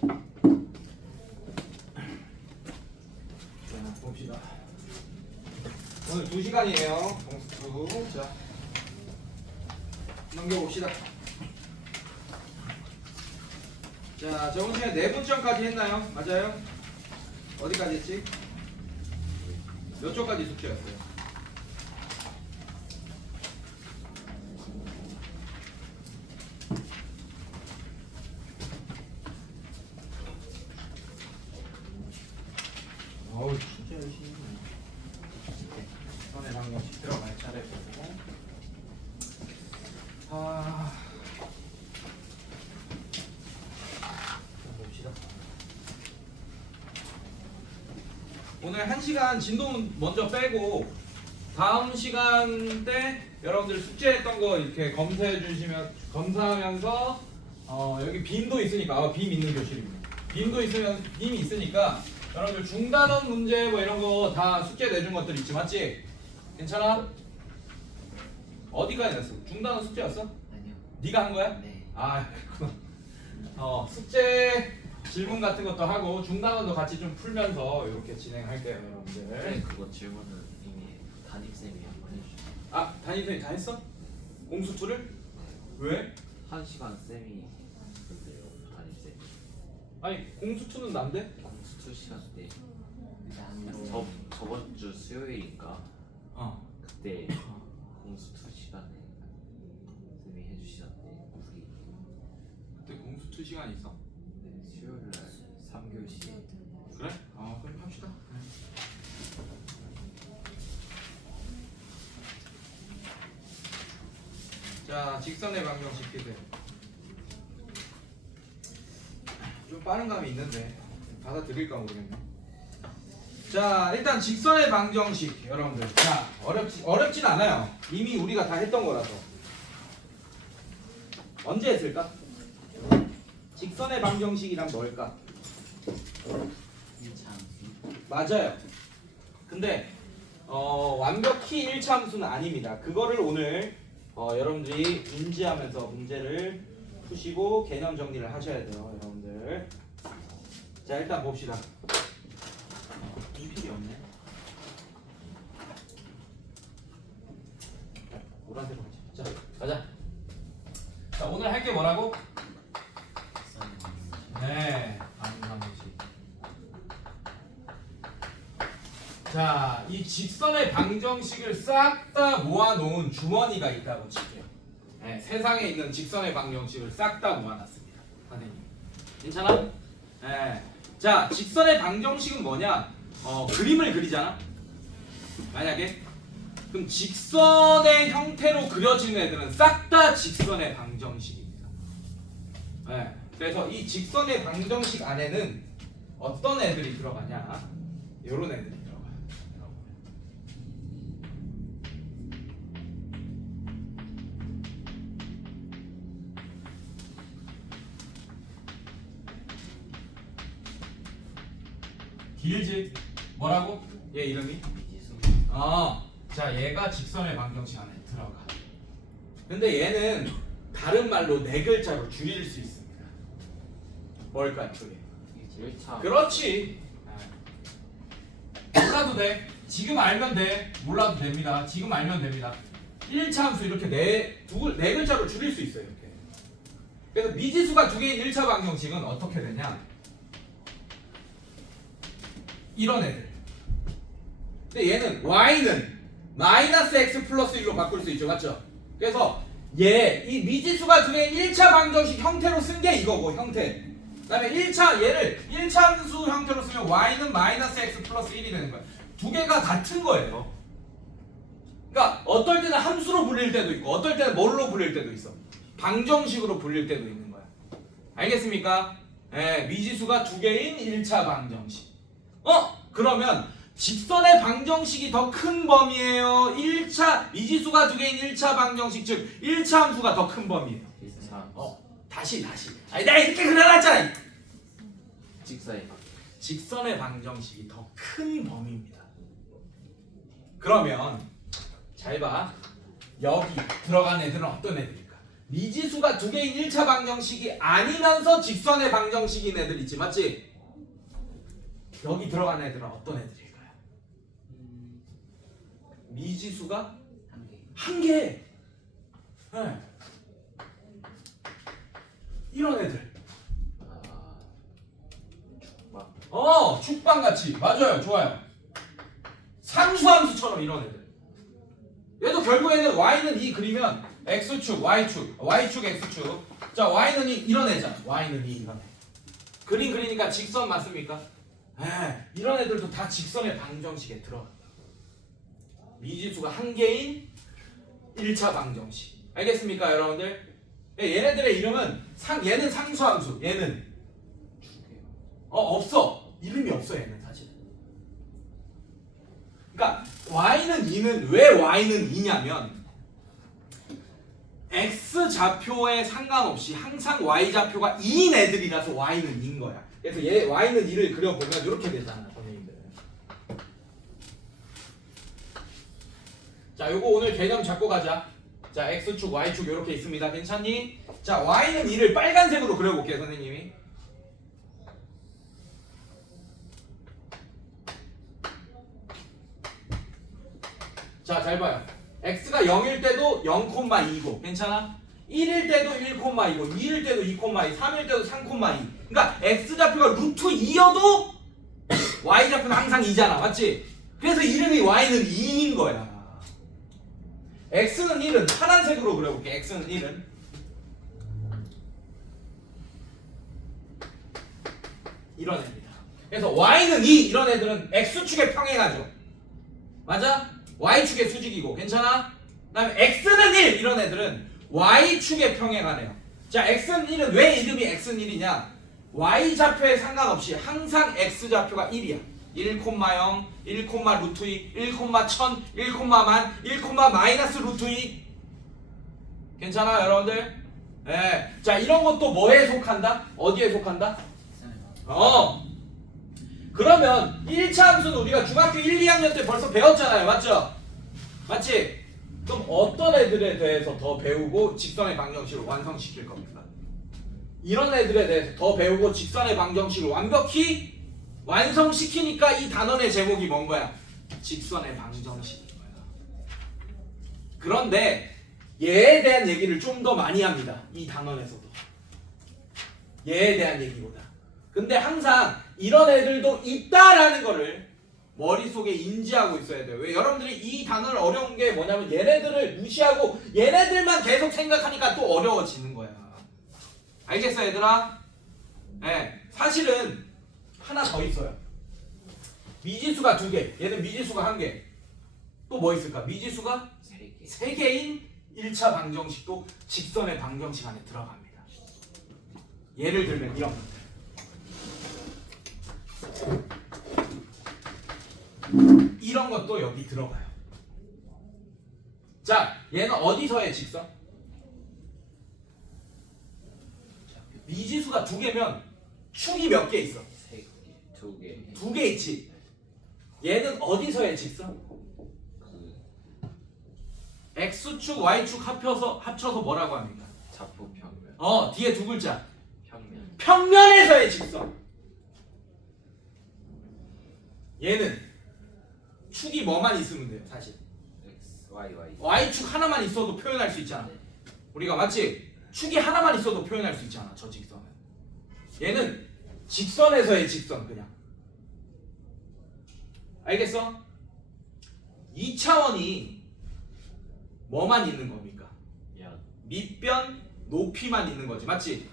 자, 봅시다. 오늘 2시간이에요. 공수. 자, 넘겨봅시다. 자, 저번 시간에 내분점까지 했나요? 맞아요? 어디까지 했지? 몇 초까지 숙제였어요? 어우, 진짜 열심히 했네. 손에 방정식 들어갈 차례 보고. 봅시다. 오늘 1시간 진도 먼저 빼고 다음 시간 때 여러분들 숙제했던 거 이렇게 검사해 주시면 검사하면서 여기 빔도 있으니까 빔 있는 교실입니다. 빔이 있으니까 여러분들 중단원 문제 뭐 이런 거 다 숙제 내준 것들 있지 맞지? 괜찮아? 어디까지 냈어? 중단원 숙제였어? 아니요. 네가 한 거야? 네. 아 그렇구나. 숙제 질문 같은 것도 하고 중단원도 같이 좀 풀면서 이렇게 진행할게요 여러분들. 네, 그거 질문은 이미 담임쌤이 한 번 해주셨어요. 아 담임선생님 다 했어? 공수투를? 왜? 1시간 쌤이 했는데요, 담임쌤이. 아니 공수투는 난데? 공수 2시간 때 저번 주 수요일인가 그때 공수 2시간에 쌤이 해주시던데 우리 그때 공수투 시간 있어? 네, 수요일날 3교시. 그래? 그럼 합시다. 자, 직선의 방정식 피드. 좀 빠른 감이 있는데 받아들일까 모르겠네. 자, 일단 직선의 방정식 여러분들. 자, 어렵진 않아요. 이미 우리가 다 했던 거라서. 언제 했을까? 직선의 방정식이란 뭘까? 1차 맞아요. 근데 완벽히 1차 함수는 아닙니다. 그거를 오늘 여러분들이 인지하면서 문제를 푸시고 개념 정리를 하셔야 돼요, 여러분들. 자, 일단 봅시다. 인필이 없네. 노란색으로 하자. 자, 가자. 자, 오늘 할 게 뭐라고? 네, 방정식. 자, 이 직선의 방정식을 싹 다 모아놓은 주머니가 있다고 칠게요. 네, 세상에 있는 직선의 방정식을 싹 다 모아놨습니다. 선생님. 괜찮아? 네. 자, 직선의 방정식은 뭐냐? 그림을 그리잖아? 만약에? 그럼 직선의 형태로 그려지는 애들은 싹 다 직선의 방정식입니다. 네. 그래서 이 직선의 방정식 안에는 어떤 애들이 들어가냐? 요런 애들이 들어가요. 길지? 뭐라고? 얘 이름이? 미지수. 자 얘가 직선의 방정식 안에 들어가. 근데 얘는 다른 말로 네 글자로 줄일 수 있습니다. 뭘까요, 그게? 1차. 그렇지. 몰라도 돼. 지금 알면 돼. 몰라도 됩니다. 지금 알면 됩니다. 1차 함수 이렇게 네 글자로 줄일 수 있어요. 이렇게. 그래서 미지수가 두 개인 1차 방정식은 어떻게 되냐? 이런 애들. 근데 얘는 y는 마이너스 x 플러스 1로 바꿀 수 있죠. 맞죠? 그래서 이 미지수가 두 개인 1차 방정식 형태로 쓴 게 이거고, 형태. 그 다음에 얘를 1차 함수 형태로 쓰면 y는 마이너스 x 플러스 1이 되는 거야. 두 개가 같은 거예요. 그러니까 어떨 때는 함수로 불릴 때도 있고 어떨 때는 뭘로 불릴 때도 있어. 방정식으로 불릴 때도 있는 거야. 알겠습니까? 미지수가 두 개인 1차 방정식. 그러면 직선의 방정식이 더 큰 범위예요? 미지수가 두 개인 1차 방정식, 즉 1차 함수가 더 큰 범위예요. 1차. 다시. 아니 내가 이렇게 그려놨잖아. 직선의 방정식이 더 큰 범위입니다. 그러면 잘 봐. 여기 들어간 애들은 어떤 애들일까? 미지수가 두 개인 1차 방정식이 아니면서 직선의 방정식인 애들 있지, 맞지? 여기 들어간 애들은 어떤 애들일까요? 미지수가 한 개. 한 개. 네. 이런 애들. 축방. 축방같이. 맞아요. 좋아요. 상수함수처럼 이런 애들. 얘도 결국에는 y는 2 그리면 x축, y축, y축, x축. 자, y는 2 이런 애잖아. y는 2 이런 애. 그림 그리니까 직선 맞습니까? 이런 애들도 다 직선의 방정식에 들어간다. 미지수가 한 개인 1차 방정식. 알겠습니까, 여러분들? 얘네들의 이름은 얘는 상수함수, 얘는 없어. 이름이 없어, 얘는 사실. 그러니까 y는 2는 왜 y는 2냐면 x 좌표에 상관없이 항상 y 좌표가 2인 애들이라서 y는 2인 거야. 그래서 얘 y는 2를 그려보면 이렇게 되잖아, 선생님들. 자, 요거 오늘 개념 잡고 가자. 자, x축, y축 이렇게 있습니다. 괜찮니? 자, y는 2를 빨간색으로 그려볼게요, 선생님이. 자, 잘 봐요. x가 0일 때도 0,2고 괜찮아? 1일 때도 1,2고 2일 때도 2,2, 3일 때도 3,2. 그러니까 x좌표가 루트 2여도 y좌표는 항상 2잖아. 맞지? 그래서 이름이 y는 2인 거야. x는 1은 파란색으로 그려볼게. x는 1은 이런 애입니다. 그래서 y는 2 이런 애들은 x축에 평행하죠. 맞아? y축의 수직이고 괜찮아? 그 다음에 x는 1 이런 애들은 y축에 평행하네요. 자, x는 1은 왜 이름이 x는 1이냐? y좌표에 상관없이 항상 x좌표가 1이야. 1,0, 1, 루트 2, 1, 1000, 1, 만, 1, 마이너스 루트 2. 괜찮아, 여러분들? 네. 자, 이런 것도 뭐에 속한다? 어디에 속한다? 그러면 1차 함수는 우리가 중학교 1, 2학년 때 벌써 배웠잖아요. 맞죠? 맞지? 그럼 어떤 애들에 대해서 더 배우고 직선의 방정식을 완성시킬 겁니까? 이런 애들에 대해서 더 배우고 직선의 방정식을 완벽히 완성시키니까 이 단원의 제목이 뭔 거야? 직선의 방정식인 거야. 그런데 얘에 대한 얘기를 좀 더 많이 합니다. 이 단원에서도. 얘에 대한 얘기보다. 근데 항상 이런 애들도 있다라는 거를 머릿속에 인지하고 있어야 돼요. 왜? 여러분들이 이 단어를 어려운 게 뭐냐면 얘네들을 무시하고 얘네들만 계속 생각하니까 또 어려워지는 거야. 알겠어, 얘들아? 네. 사실은 하나 더 있어요. 미지수가 2개, 얘는 미지수가 1개. 또 뭐 있을까? 미지수가 3개. 3개인 1차 방정식도 직선의 방정식 안에 들어갑니다. 예를 들면 이런 것들. 이런 것도 여기 들어가요. 자, 얘는 어디서의 직선? 미지수가 2개면 축이 몇 개 있어? 3개. 2개. 2개 있지. 얘는 어디서의 직선? x축, y축 합쳐서 뭐라고 합니까? 좌표 평면. 뒤에 두 글자. 평면. 평면에서의 직선. 얘는 축이 뭐만 있으면 돼요, 사실. X, Y, Y. y축 하나만 있어도 표현할 수 있잖아. 우리가 맞지? 축이 하나만 있어도 표현할 수 있잖아, 저 직선은. 얘는 직선에서의 직선, 그냥. 알겠어? 2차원이 뭐만 있는 겁니까? 야. 밑변, 높이만 있는 거지, 맞지?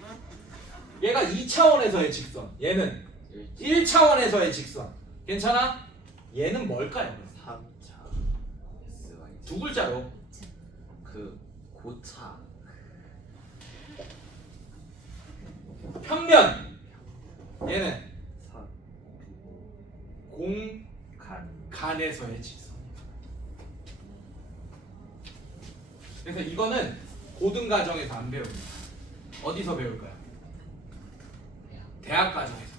얘가 2차원에서의 직선, 얘는 1차원에서의 직선. 괜찮아? 얘는 뭘까요? 3차. S, Y. 두 글자로. 고차. 평면. 얘는 3. 공간에서의 직선. 그래서 이거는 고등과정에서 안 배웁니다. 어디서 배울까요? 대학과정에서.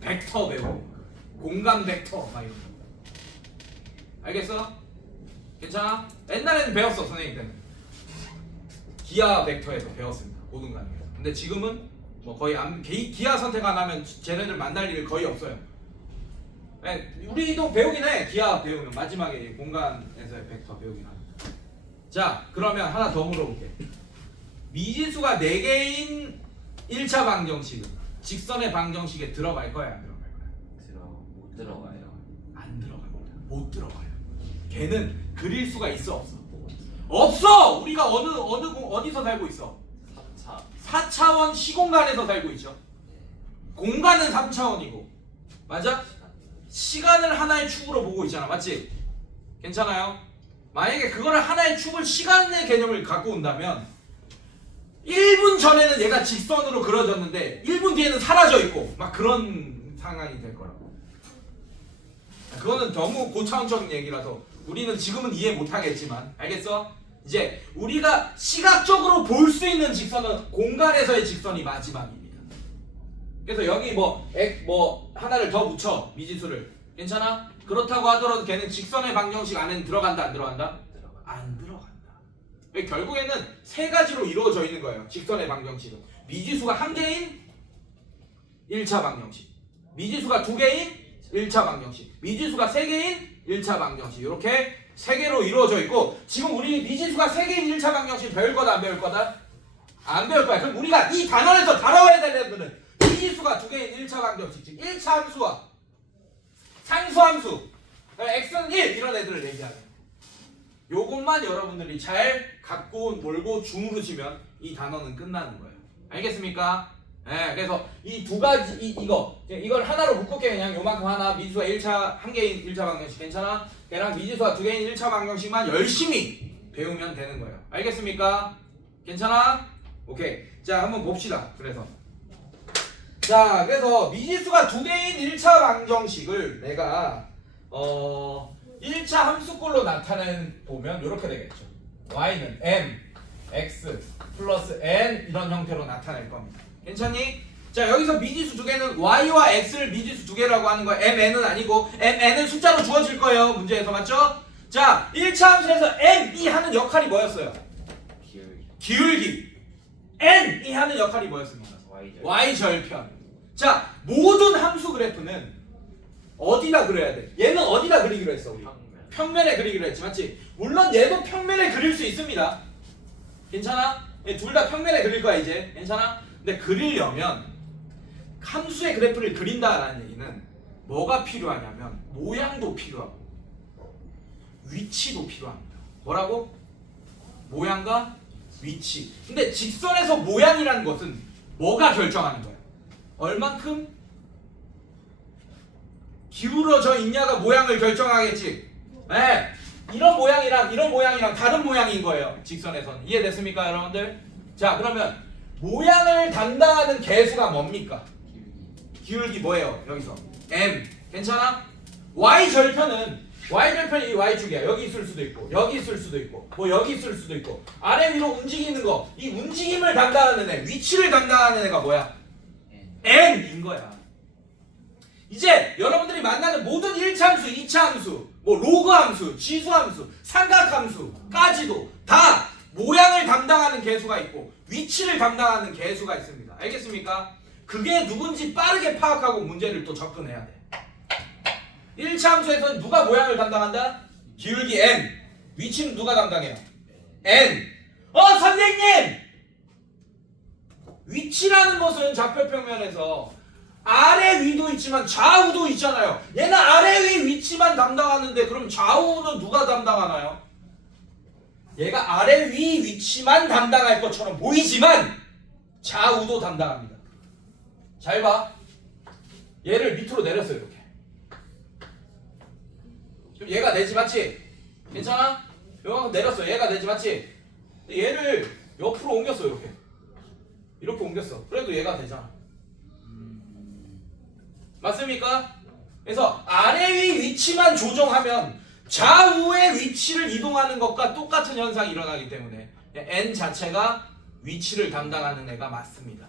벡터 배우고 공간 벡터 막 이런 거. 알겠어? 괜찮아? 옛날에는 배웠어, 선생님 때는. 기하 벡터에서 배웠습니다. 고등 강의에서. 근데 지금은 뭐 거의 기하 선택 안 하면 쟤네들 만날 일 거의 없어요. 네, 우리도 배우긴 해. 기하 배우면 마지막에 공간에서의 벡터 배우긴 합니다. 자, 그러면 하나 더 물어볼게. 미지수가 4개인 1차 방정식은 직선의 방정식에 들어갈 거야, 안 들어갈 거야? 못 들어가요. 안 들어갑니다. 못 들어가요. 걔는 그릴 수가 있어, 없어? 없어! 우리가 어디서 살고 있어? 3차. 4차원 시공간에서 살고 있죠. 공간은 3차원이고, 맞아? 시간을 하나의 축으로 보고 있잖아, 맞지? 괜찮아요? 만약에 그거를 하나의 축을 시간의 개념을 갖고 온다면 1분 전에는 얘가 직선으로 그려졌는데 1분 뒤에는 사라져 있고 막 그런 상황이 될 거라고. 그거는 너무 고차원적인 얘기라서 우리는 지금은 이해 못 하겠지만, 알겠어? 이제 우리가 시각적으로 볼 수 있는 직선은 공간에서의 직선이 마지막입니다. 그래서 여기 뭐 하나를 더 붙여, 미지수를. 괜찮아? 그렇다고 하더라도 걔는 직선의 방정식 안에는 들어간다, 안 들어간다? 안 들어간다. 결국에는 세 가지로 이루어져 있는 거예요. 직선의 방정식은 미지수가 1개인 1차 방정식, 미지수가 2개인 1차 방정식, 미지수가 3개인 1차 방정식, 이렇게 3개로 이루어져 있고, 지금 우리 미지수가 3개인 1차 방정식 배울 거다, 안 배울 거다? 안 배울 거야. 그럼 우리가 이 단원에서 다뤄야 되는 애들은 미지수가 2개인 1차 방정식, 즉 1차 함수와 상수함수, x는 1 이런 애들을 얘기하는. 요것만 여러분들이 잘 갖고 몰고 주무르시면 이 단어는 끝나는 거예요. 알겠습니까? 네, 그래서 이 두 가지 이걸 하나로 묶을게. 그냥 요만큼 하나, 미지수가 1개인 1차 방정식 괜찮아? 걔랑 미지수가 2개인 1차 방정식만 열심히 배우면 되는 거예요. 알겠습니까? 괜찮아? 오케이. 자, 한번 봅시다. 그래서 미지수가 2개인 1차 방정식을 내가 1차 함수꼴로 나타내 보면 이렇게 되겠죠. y는 m, x 플러스 n 이런 형태로 나타낼 겁니다. 괜찮니? 자, 여기서 미지수 2개는 y와 x를 미지수 2개라고 하는 거야. mn은 아니고 mn은 숫자로 주어질 거예요. 문제에서. 맞죠? 자, 1차 함수에서 m이 하는 역할이 뭐였어요? 기울기. n이 하는 역할이 뭐였습니까? y절편. 자, 모든 함수 그래프는 어디다 그려야 돼? 얘는 어디다 그리기로 했어, 우리? 평면에 그리기로 했지, 맞지? 물론 얘도 평면에 그릴 수 있습니다. 괜찮아? 둘 다 평면에 그릴 거야, 이제. 괜찮아? 근데 그리려면 함수의 그래프를 그린다라는 얘기는 뭐가 필요하냐면 모양도 필요하고 위치도 필요합니다. 뭐라고? 모양과 위치. 근데 직선에서 모양이라는 것은 뭐가 결정하는 거야? 얼만큼 기울어져 있냐가 모양을 결정하겠지. 네. 이런 모양이랑 다른 모양인 거예요. 직선에서는. 이해됐습니까, 여러분들? 자, 그러면 모양을 담당하는 개수가 뭡니까? 기울기 뭐예요? 여기서 m. 괜찮아? y절편이 이 y축이야. 여기 있을 수도 있고 여기 있을 수도 있고 뭐 여기 있을 수도 있고 아래 위로 움직이는 거, 이 움직임을 담당하는 애, 위치를 담당하는 애가 뭐야? n인 거야. 이제 여러분들이 만나는 모든 1차 함수, 2차 함수, 뭐 로그 함수, 지수 함수, 삼각 함수까지도 다 모양을 담당하는 개수가 있고 위치를 담당하는 개수가 있습니다. 알겠습니까? 그게 누군지 빠르게 파악하고 문제를 또 접근해야 돼. 1차 함수에서는 누가 모양을 담당한다? 기울기 m. 위치는 누가 담당해요? n. 선생님! 위치라는 것은 좌표평면에서 아래 위도 있지만 좌우도 있잖아요. 얘는 아래 위 위치만 담당하는데 그럼 좌우는 누가 담당하나요? 얘가 아래 위 위치만 담당할 것처럼 보이지만 좌우도 담당합니다. 잘 봐. 얘를 밑으로 내렸어요, 이렇게. 그럼 얘가 되지, 맞지? 괜찮아? 요만큼 내렸어. 얘가 되지, 맞지? 얘를 옆으로 옮겼어, 이렇게. 이렇게 옮겼어. 그래도 얘가 되잖아. 맞습니까? 그래서 아래 위 위치만 조정하면 좌우의 위치를 이동하는 것과 똑같은 현상이 일어나기 때문에 n 자체가 위치를 담당하는 애가 맞습니다.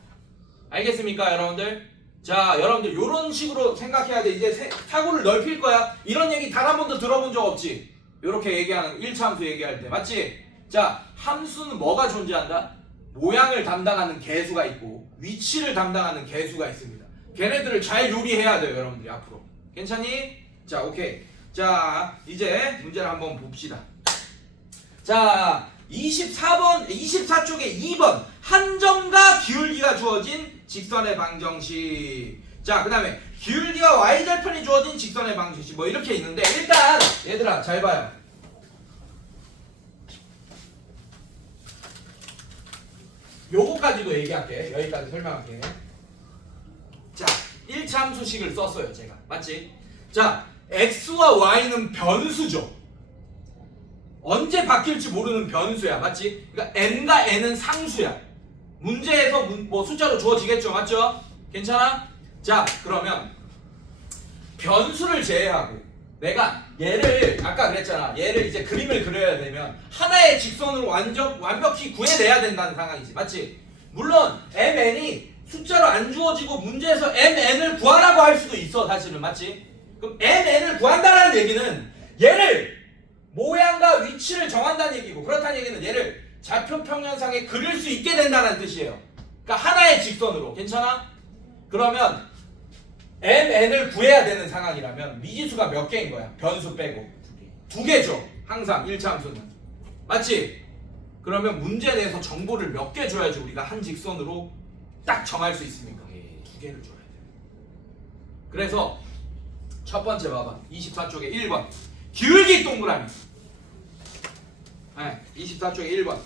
알겠습니까, 여러분들? 자, 여러분들 이런 식으로 생각해야 돼. 이제 사고를 넓힐 거야. 이런 얘기 단 한 번도 들어본 적 없지? 이렇게 얘기하는 1차 함수 얘기할 때, 맞지? 자, 함수는 뭐가 존재한다? 모양을 담당하는 개수가 있고 위치를 담당하는 개수가 있습니다. 걔네들을 잘 요리해야 돼요, 여러분들이 앞으로. 괜찮니? 자, 오케이. 자, 이제 문제를 한번 봅시다. 자, 24쪽에 2번 한 점과 기울기가 주어진 직선의 방정식. 자, 그 다음에 기울기와 y절편이 주어진 직선의 방정식 뭐 이렇게 있는데 일단 얘들아 잘 봐요. 요거까지도 얘기할게. 여기까지 설명할게. 자, 1차 함수식을 썼어요 제가. 맞지? 자, x와 y는 변수죠. 언제 바뀔지 모르는 변수야. 맞지? 그러니까 n과 n은 상수야. 문제에서 뭐 숫자로 주어지겠죠. 맞죠? 괜찮아? 자, 그러면 변수를 제외하고 내가 얘를 아까 그랬잖아. 얘를 이제 그림을 그려야 되면 하나의 직선으로 완벽히 구해내야 된다는 상황이지. 맞지? 물론 mn이 숫자로 안 주어지고 문제에서 mn을 구하라고 할 수도 있어. 사실은. 맞지? 그럼 mn을 구한다는 얘기는 얘를 모양과 위치를 정한다는 얘기고, 그렇다는 얘기는 얘를 좌표 평면상에 그릴 수 있게 된다는 뜻이에요. 그러니까 하나의 직선으로. 괜찮아? 그러면 mn을 구해야 되는 상황이라면 미지수가 몇 개인 거야? 변수 빼고 두 개죠. 항상 1차 함수는. 맞지? 그러면 문제에 대해서 정보를 몇 개 줘야지 우리가 한 직선으로 딱 정할 수 있습니까? 두 개를 줘야 돼. 그래서 첫 번째 봐봐. 24쪽에 1번 기울기 동그라미. 네, 24쪽에 1번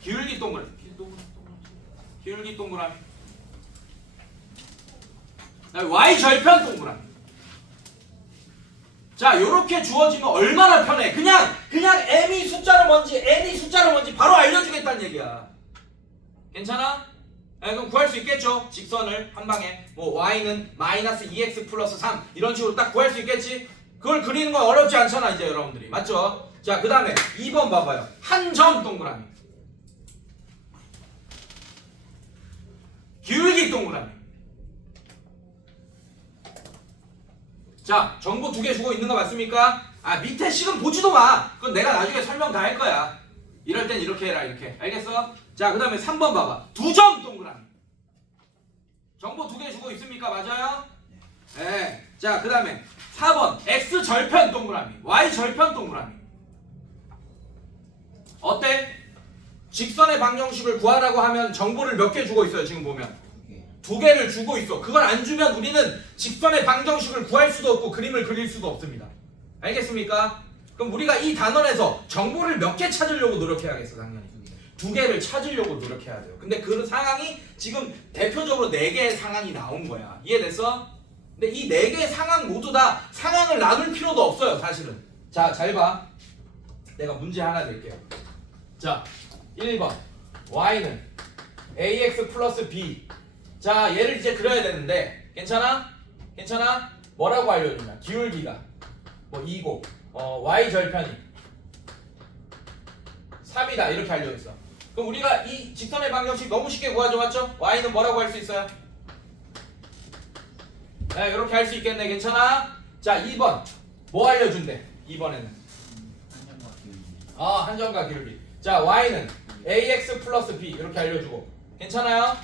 기울기 동그라미. 기울기 동그라미. y 절편 동그라미. 자, 요렇게 주어지면 얼마나 편해. 그냥 m이 숫자로 뭔지 n이 숫자로 뭔지 바로 알려주겠다는 얘기야. 괜찮아? 네, 그럼 구할 수 있겠죠. 직선을 한 방에 뭐 y는 마이너스 2x 플러스 3 이런 식으로 딱 구할 수 있겠지. 그걸 그리는 건 어렵지 않잖아 이제 여러분들이. 맞죠? 자, 그 다음에 2번 봐봐요. 한 점 동그라미. 기울기 동그라미. 자, 정보 두 개 주고 있는 거 맞습니까? 아, 밑에 식은 보지도 마. 그건 내가 나중에 설명 다 할 거야. 이럴 땐 이렇게 해라 이렇게. 알겠어? 자, 그 다음에 3번 봐봐. 두 점 동그라미. 정보 두 개 주고 있습니까? 맞아요? 네. 자, 그 다음에 4번 x 절편 동그라미, y 절편 동그라미. 어때? 직선의 방정식을 구하라고 하면 정보를 몇 개 주고 있어요. 지금 보면 두 개를 주고 있어. 그걸 안 주면 우리는 직선의 방정식을 구할 수도 없고 그림을 그릴 수도 없습니다. 알겠습니까? 그럼 우리가 이 단원에서 정보를 몇 개 찾으려고 노력해야겠어. 당연히 두 개를 찾으려고 노력해야 돼요. 근데 그 상황이 지금 대표적으로 4개의 상황이 나온 거야. 이해됐어? 근데 이 4개의 상황 모두 다 상황을 나눌 필요도 없어요. 사실은. 자, 잘 봐. 내가 문제 하나 낼게요. 자, 1번 y는 ax 플러스 b. 자, 얘를 이제 그려야 되는데 괜찮아? 괜찮아? 뭐라고 알려주냐? 기울기가 뭐 2고 y 절편이 3이다 이렇게 알려있어. 그럼 우리가 이 직선의 방정식 너무 쉽게 구하죠. 맞죠? y는 뭐라고 할 수 있어요? 네, 이렇게 할 수 있겠네. 괜찮아? 자, 2번 뭐 알려준대? 2번에는 한 점과 기울기. 자, y는 ax 플러스 b 이렇게 알려주고. 괜찮아요?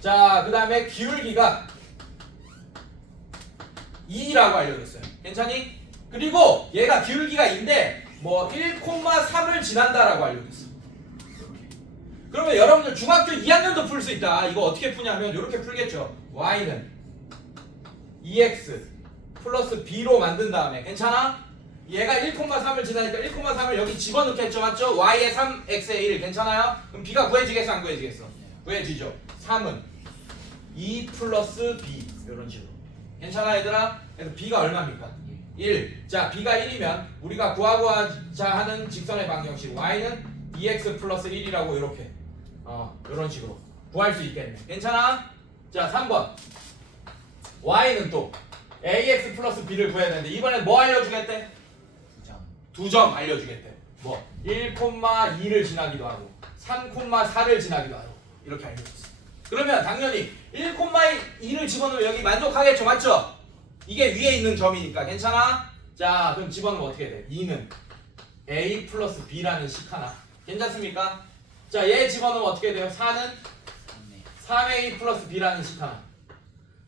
자, 그 다음에 기울기가 2라고 알려줬어요. 괜찮니? 그리고 얘가 기울기가 2인데 뭐 1,3을 지난다라고 알려줬어. 그러면 여러분들 중학교 2학년도 풀 수 있다. 이거 어떻게 푸냐면 이렇게 풀겠죠. y는 2x 플러스 b로 만든 다음에 괜찮아? 얘가 1,3을 지나니까 1,3을 여기 집어넣겠죠. 맞죠? y에 3, x에 1. 괜찮아요? 그럼 b가 구해지겠어 안 구해지겠어? 구해지죠. 3은 2 플러스 b 이런 식으로. 괜찮아 얘들아? 그래서 b가 얼마입니까? 1. 자, b가 1이면 우리가 구하고자 하는 직선의 방정식 y는 2x 플러스 1이라고 이렇게 이런 식으로 구할 수 있겠네. 괜찮아? 자, 3번 y는 또 ax 플러스 b를 구해야 되는데 이번엔 뭐 알려주겠대? 두 점 알려주겠대. 뭐 1,2를 지나기도 하고 3,4를 지나기도 하고 이렇게 알려줬어. 그러면 당연히 1,2를 집어넣으면 여기 만족하겠죠. 맞죠? 이게 위에 있는 점이니까. 괜찮아? 자, 그럼 집어넣으면 어떻게 돼? 2는 a 플러스 b라는 식 하나 괜찮습니까? 자, 얘 집어넣으면 어떻게 돼요? 4는 3a 플러스 b라는 식 하나.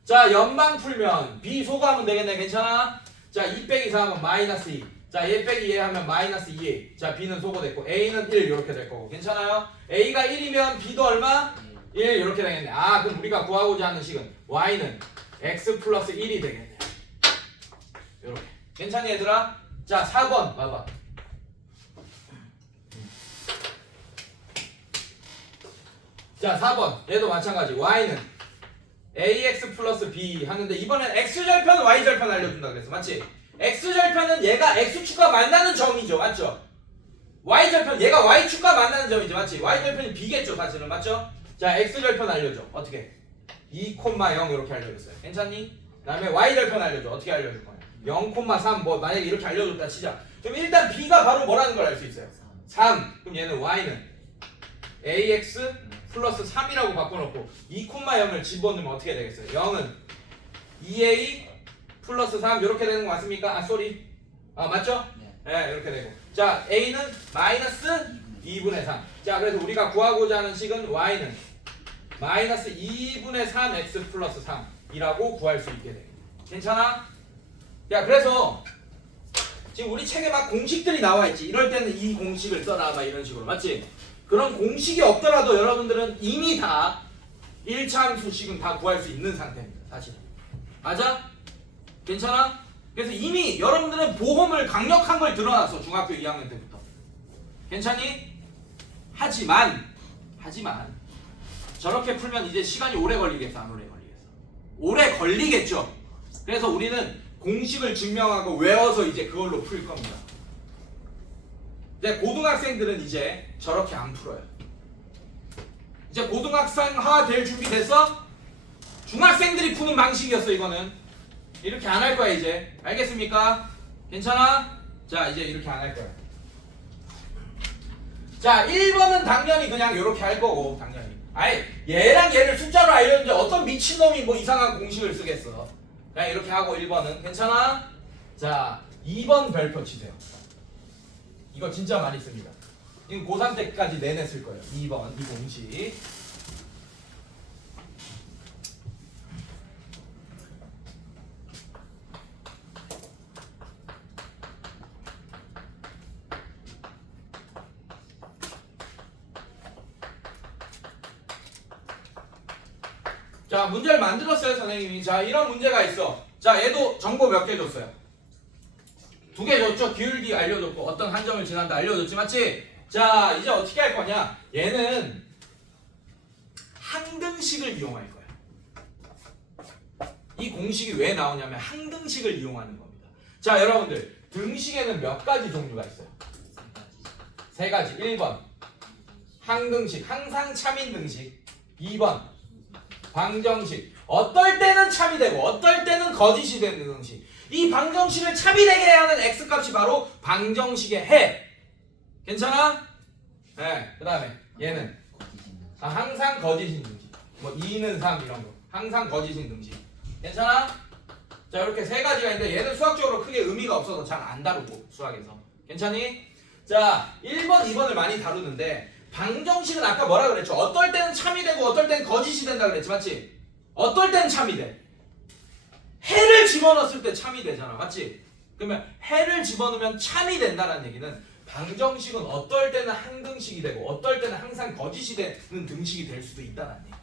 자, 연방 풀면 b 소거하면 되겠네. 괜찮아? 자, 2 빼기 4하면 마이너스 2. 자, 얘 빼기 얘 하면 마이너스 2a. 자, b는 소거됐고 a는 1 이렇게 될 거고. 괜찮아요? a가 1이면 b도 얼마? 1 이렇게 되겠네. 아, 그럼 우리가 구하고자 하는 식은 y는 x 플러스 1이 되겠네. 이렇게. 괜찮니 얘들아? 자, 4번 봐봐. 자, 4번 얘도 마찬가지. y는 ax 플러스 b 하는데 이번엔 x절편 y절편 알려준다 그랬어. 맞지? x절편은 얘가 x축과 만나는 점이죠. 맞죠? y절편 얘가 y축과 만나는 점이죠. 맞지? y절편이 b겠죠 사실은. 맞죠? 자, x절편 알려줘. 어떻게? 2,0 이렇게 알려줬어요. 괜찮니? 그 다음에 y절편 알려줘. 어떻게 알려줄 거야? 0,3 뭐 만약에 이렇게 알려줬다 치자. 그럼 일단 b가 바로 뭐라는 걸 알 수 있어요. 3. 그럼 얘는 y는 ax 플러스 3이라고 바꿔놓고 2,0을 집어넣으면 어떻게 되겠어요? 0은 2a 플러스 3 이렇게 되는 거 맞습니까? 아 쏘리. 아 맞죠? 네, 이렇게 되고. 자, a는 마이너스 2분의 3. 자, 그래서 우리가 구하고자 하는 식은 y는 마이너스 2분의 3x 플러스 3이라고 구할 수 있게 돼. 괜찮아? 야, 그래서 지금 우리 책에 막 공식들이 나와 있지. 이럴 때는 이 공식을 써라 막 이런 식으로. 맞지? 그런 공식이 없더라도 여러분들은 이미 다 1차 함수식은 다 구할 수 있는 상태입니다. 사실. 맞아? 괜찮아? 그래서 이미 여러분들은 보험을 강력한 걸 들어놨어. 중학교 2학년 때부터. 괜찮니? 하지만 저렇게 풀면 이제 시간이 오래 걸리겠어? 안 오래 걸리겠어? 오래 걸리겠죠? 그래서 우리는 공식을 증명하고 외워서 이제 그걸로 풀 겁니다. 이제 고등학생들은 이제 저렇게 안 풀어요. 이제 고등학생화 될 준비 됐어? 중학생들이 푸는 방식이었어 이거는. 이렇게 안 할 거야 이제. 알겠습니까? 괜찮아? 자, 이제 이렇게 안 할 거야. 자, 1번은 당연히 그냥 이렇게 할 거고 당연히. 아이, 얘랑 얘를 숫자로 알려는데 어떤 미친놈이 뭐 이상한 공식을 쓰겠어. 그냥 이렇게 하고 1번은 괜찮아? 자, 2번 별표 치세요. 이거 진짜 많이 씁니다. 이거 고3 때까지 내내 쓸 거예요. 2번 이 공식. 자, 문제를 만들었어요 선생님이. 자, 이런 문제가 있어. 자, 얘도 정보 몇 개 줬어요? 2개 줬죠. 기울기 알려줬고 어떤 한 점을 지난다 알려줬지. 맞지? 자, 이제 어떻게 할 거냐? 얘는 항등식을 이용할 거야. 이 공식이 왜 나오냐면 항등식을 이용하는 겁니다. 자, 여러분들 등식에는 몇 가지 종류가 있어요? 3가지. 1번 항등식, 항상 참인 등식. 2번 방정식. 어떨 때는 참이 되고 어떨 때는 거짓이 되는 등식. 이 방정식을 참이 되게 하는 x값이 바로 방정식의 해. 괜찮아? 네. 그 다음에 얘는 항상 거짓인 등식. 뭐 2는 3 이런 거. 항상 거짓인 등식. 괜찮아? 자, 이렇게 3가지가 있는데 얘는 수학적으로 크게 의미가 없어서 잘 안 다루고 수학에서. 괜찮니? 자, 1번, 2번을 많이 다루는데 방정식은 아까 뭐라 그랬죠? 어떨 때는 참이 되고 어떨 때는 거짓이 된다 그랬지. 맞지? 어떨 때는 참이 돼. 해를 집어넣었을 때 참이 되잖아. 맞지? 그러면 해를 집어넣으면 참이 된다는 얘기는 방정식은 어떨 때는 항등식이 되고 어떨 때는 항상 거짓이 되는 등식이 될 수도 있다는 얘기야.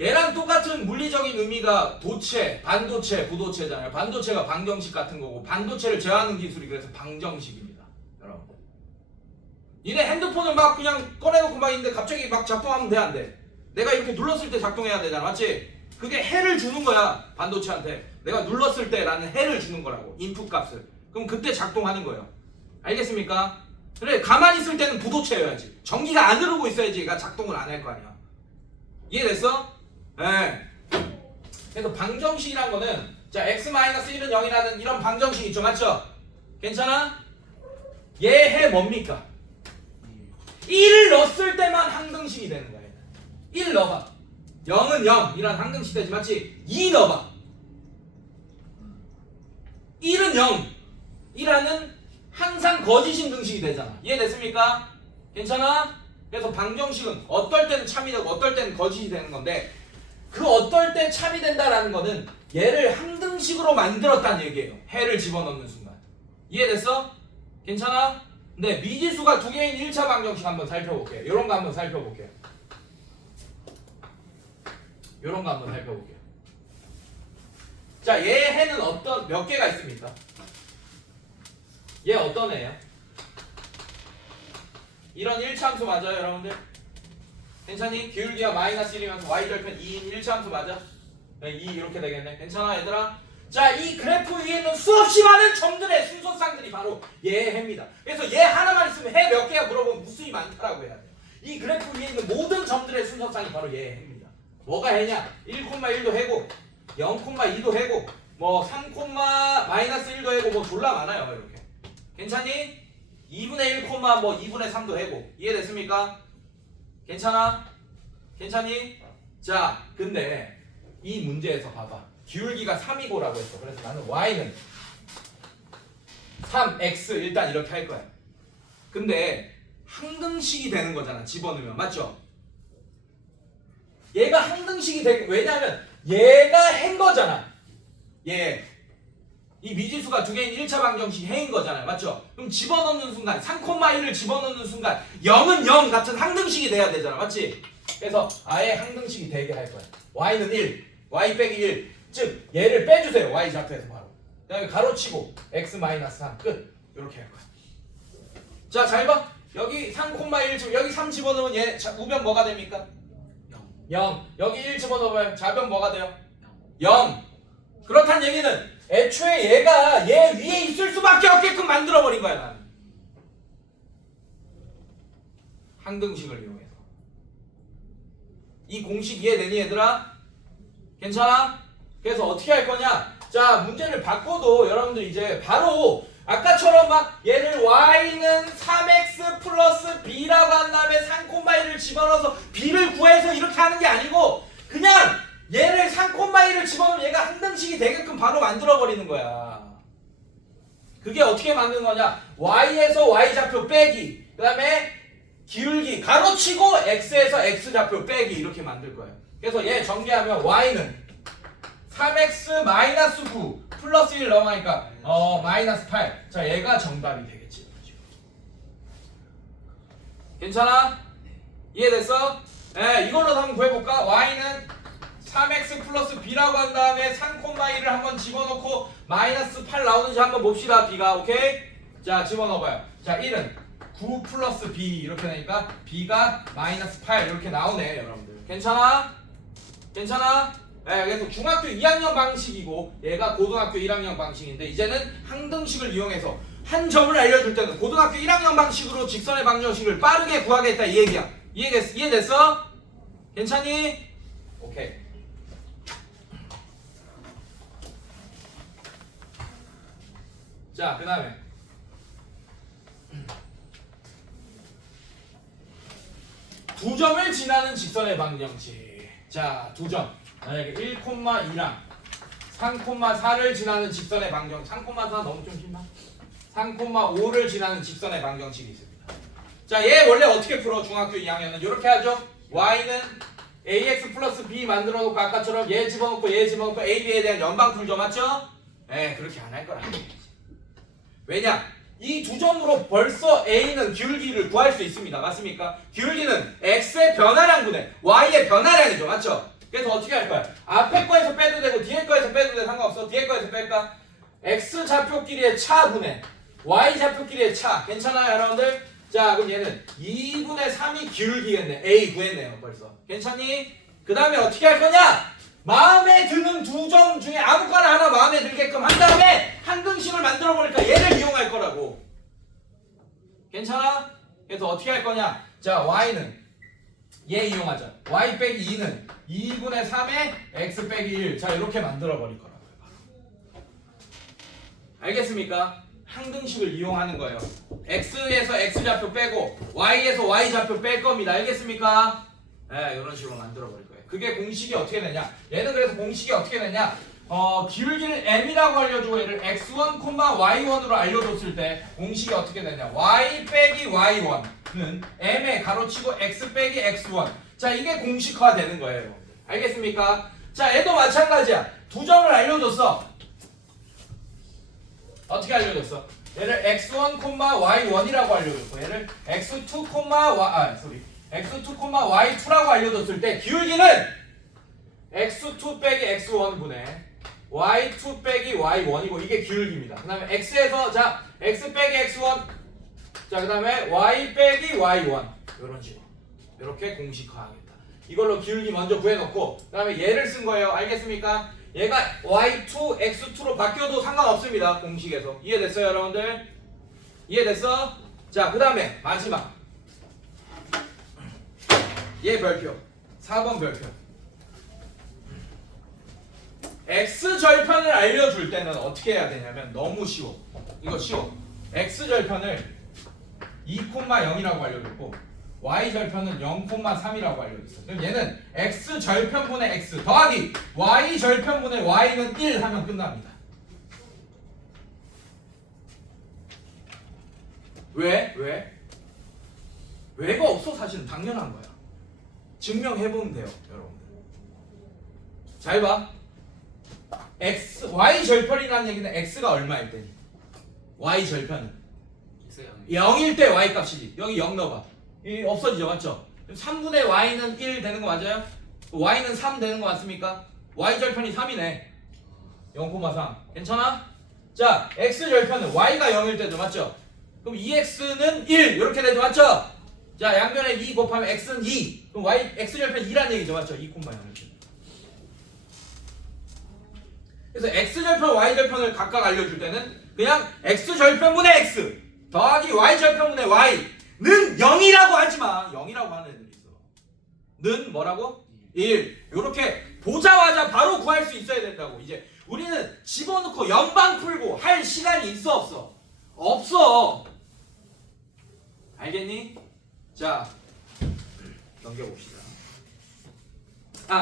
얘랑 똑같은 물리적인 의미가 도체, 반도체, 부도체잖아요. 반도체가 방정식 같은 거고 반도체를 제어하는 기술이 그래서 방정식입니다. 여러분. 니네 핸드폰을 막 그냥 꺼내놓고 막 있는데 갑자기 막 작동하면 돼 안 돼? 내가 이렇게 눌렀을 때 작동해야 되잖아. 맞지? 그게 해를 주는 거야. 반도체한테. 내가 눌렀을 때라는 해를 주는 거라고. 인풋 값을. 그럼 그때 작동하는 거예요. 알겠습니까? 그래, 가만히 있을 때는 부도체여야지. 전기가 안 흐르고 있어야지 얘가 작동을 안 할 거 아니야. 이해됐어? 네. 그래서 방정식이란 거는 자, x-1은 0이라는 이런 방정식 있죠. 맞죠? 괜찮아? 얘 해 뭡니까? 1을 넣었을 때만 항등식이 되는 거야. 1 넣어봐. 0은 0 이런 항등식 되지. 맞지? 2 넣어봐. 1은 0 이라는 항상 거짓 신등식이 되잖아. 이해됐습니까? 괜찮아? 그래서 방정식은 어떨 때는 참이 되고 어떨 때는 거짓이 되는 건데 그 어떨 때 참이 된다라는 거는 얘를 항등식으로 만들었다는 얘기예요. 해를 집어넣는 순간. 이해됐어? 괜찮아? 네, 미지수가 두 개인 1차 방정식 한번 살펴볼게요. 요런 거 한번 살펴볼게요. 요런 거 한번 살펴볼게요. 자, 얘 해는 몇 개가 있습니까? 얘 어떤 애예요? 이런 1차함수 맞아요, 여러분들? 괜찮니? 기울기가 마이너스 1이면서 y절편 2인 1차함수 맞아? 네, 2 이렇게 되겠네. 괜찮아, 얘들아? 자, 이 그래프 위에 있는 수없이 많은 점들의 순서상들이 바로 얘의 해입니다. 그래서 얘 하나만 있으면 해 몇 개야 물어보면 무수히 많다라고 해야 돼요. 이 그래프 위에 있는 모든 점들의 순서상이 바로 얘의 해입니다. 뭐가 해냐? 1,1도 해고 0,2도 해고 뭐 3, 마이너스 1도 해고 뭐 졸라 많아요. 이렇게. 괜찮니? 2분의 1, 뭐 2분의 3도 해고. 이해됐습니까? 괜찮아? 괜찮니? 자, 근데 이 문제에서 봐봐. 기울기가 3이고라고 했어. 그래서 나는 y는 3x 일단 이렇게 할 거야. 근데 항등식이 되는 거잖아. 집어넣으면. 맞죠? 얘가 항등식이 되게 왜냐면 얘가 해인 거잖아. 얘. 이 미지수가 두 개인 1차 방정식 해인 거잖아요. 맞죠? 그럼 집어넣는 순간 3,1을 집어넣는 순간 0은 0 같은 항등식이 돼야 되잖아. 맞지? 그래서 아예 항등식이 되게 할 거야. y는 1, y 빼기 1. 즉 얘를 빼주세요. y 좌표에서 바로. 그다음에 가로치고 x-3 끝. 이렇게 할 거야. 자, 잘 봐. 여기 3,1 지금 여기 3 집어넣으면 얘 우변 뭐가 됩니까? 0. 여기 1 집어넣으면 좌변 뭐가 돼요? 0. 그렇단 얘기는 애초에 얘가 얘 위에 있을 수밖에 없게끔 만들어버린 거야. 나는. 항등식을 이용해서. 이 공식 이해되니 얘들아? 괜찮아? 그래서 어떻게 할 거냐? 자, 문제를 바꿔도 여러분들 이제 바로 아까처럼 막 얘를 y는 3x 플러스 b라고 한 다음에 3,1을 집어넣어서 b를 구해서 이렇게 하는 게 아니고 그냥 얘를 3,1을 집어넣으면 얘가 항등식이 되게끔 바로 만들어버리는 거야. 그게 어떻게 만드는 거냐? y에서 y좌표 빼기 그 다음에 기울기 가로치고 x에서 x좌표 빼기 이렇게 만들 거예요. 그래서 얘 전개하면 y는 3x 마이너스 9 플러스 1 넘어가니까 마이너스 8. 자, 얘가 정답이 되겠지. 괜찮아? 이해됐어? 네, 이걸로 한번 구해볼까? y는 3x 플러스 b라고 한 다음에 3,1을 한번 집어넣고 마이너스 8 나오는지 한번 봅시다. b가 오케이? 자, 집어넣어봐요. 자, 1은 9 플러스 b 이렇게 되니까 b가 마이너스 8 이렇게 나오네. 여러분들 괜찮아? 괜찮아? 네, 그래서 중학교 2학년 방식이고 얘가 고등학교 1학년 방식인데 이제는 항등식을 이용해서 한 점을 알려줄 때는 고등학교 1학년 방식으로 직선의 방정식을 빠르게 구하겠다 이 얘기야. 이해됐어? 괜찮니? 오케이. 자, 그 다음에 두 점을 지나는 직선의 방정식. 자, 두 점. 만약에 1,2랑 3,4를 지나는 직선의 방정 3,4 너무 좀 심하? 3,5를 지나는 직선의 방정식이 있습니다. 자, 얘 원래 어떻게 풀어? 중학교 2학년은 이렇게 하죠. y는 ax 플러스 b 만들어 놓고 아까처럼 얘 집어넣고 얘 집어넣고 a, b에 대한 연방 풀죠. 맞죠? 네, 그렇게 안 할 거라. 왜냐? 이 두 점으로 벌써 a는 기울기를 구할 수 있습니다. 맞습니까? 기울기는 x의 변화량분의 y의 변화량이죠. 맞죠? 그래서 어떻게 할 거야? 앞에 거에서 빼도 되고 뒤에 거에서 빼도 돼. 상관없어. 뒤에 거에서 뺄까? x 좌표끼리의 차분의 y 좌표끼리의 차. 괜찮아요, 여러분들? 자, 그럼 얘는 2분의 3이 기울기겠네. a 구했네요, 벌써. 괜찮니? 그 다음에 어떻게 할 거냐? 마음에 드는 두 점 중에 아무거나 하나 마음에 들게끔 한 다음에 항등식을 만들어 버릴까? 얘를 이용할 거라고. 괜찮아? 그래서 어떻게 할 거냐? 자, y는 얘 이용하자. y 빼기 2는 2분의 3에 x 빼기 1. 자, 이렇게 만들어 버릴 거라고요. 알겠습니까? 항등식을 이용하는 거예요. x에서 x좌표 빼고 y에서 y좌표 뺄 겁니다. 알겠습니까? 네, 이런 식으로 만들어 버릴 거예요. 그게 공식이 어떻게 되냐? 얘는 그래서 공식이 어떻게 되냐? 기울기를 m이라고 알려주고 얘를 x1, y1으로 알려줬을 때 공식이 어떻게 되냐? y 빼기 y1는 m에 가로치고 x 빼기 x1. 자, 이게 공식화 되는 거예요, 여러분들. 알겠습니까? 자, 얘도 마찬가지야. 두 점을 알려줬어. 어떻게 알려줬어? 얘를 x1, y1이라고 알려줬고 얘를 x2, x2, y2라고 알려줬을 때 기울기는 x2 빼기 x1 분의 y2 빼기 y1이고 이게 기울기입니다. 그 다음에 x에서 자 x 빼기 x1 자 그 다음에 y 빼기 y1 이런 식으로 이렇게 공식화하겠다. 이걸로 기울기 먼저 구해놓고 그 다음에 얘를 쓴 거예요. 알겠습니까? 얘가 y2, x2로 바뀌어도 상관없습니다. 공식에서. 이해됐어요 여러분들? 이해됐어? 자 그 다음에 마지막 얘 별표 4번 별표 x절편을 알려줄 때는 어떻게 해야 되냐면 너무 쉬워. 이거 쉬워. x절편을 2,0이라고 알려줬고 y절편은 0,3이라고 알려줬어. 그럼 얘는 x절편분의 x 더하기 y절편분의 y는 1 하면 끝납니다. 왜? 왜가 없어. 사실은 당연한 거야. 증명해보면 돼요 여러분들. 잘 봐. y절편이라는 얘기는 x가 얼마일 때니? y절편은 0일 때 y 값이지. 여기 0 넣어봐. 이 없어지죠, 맞죠? 3분의 y는 1 되는 거 맞아요? y는 3 되는 거 맞습니까? y절편이 3이네. 0,3. 괜찮아? 자, x절편은 y가 0일 때죠, 맞죠? 그럼 2x는 1 이렇게 되죠, 맞죠? 자, 양변에 2 곱하면 x는 2. 그럼 x절편 2란 얘기죠, 맞죠? 2,0일 때. 그래서 x절편, y절편을 각각 알려줄 때는 그냥 x절편분의 x 더하기 y절편분의 y는 0이라고 하지마. 0이라고 하는 애들이 있어. 는 뭐라고? 1. 이렇게 보자마자 바로 구할 수 있어야 된다고. 이제 우리는 집어넣고 연방 풀고 할 시간이 있어 없어? 없어. 알겠니? 자, 넘겨봅시다.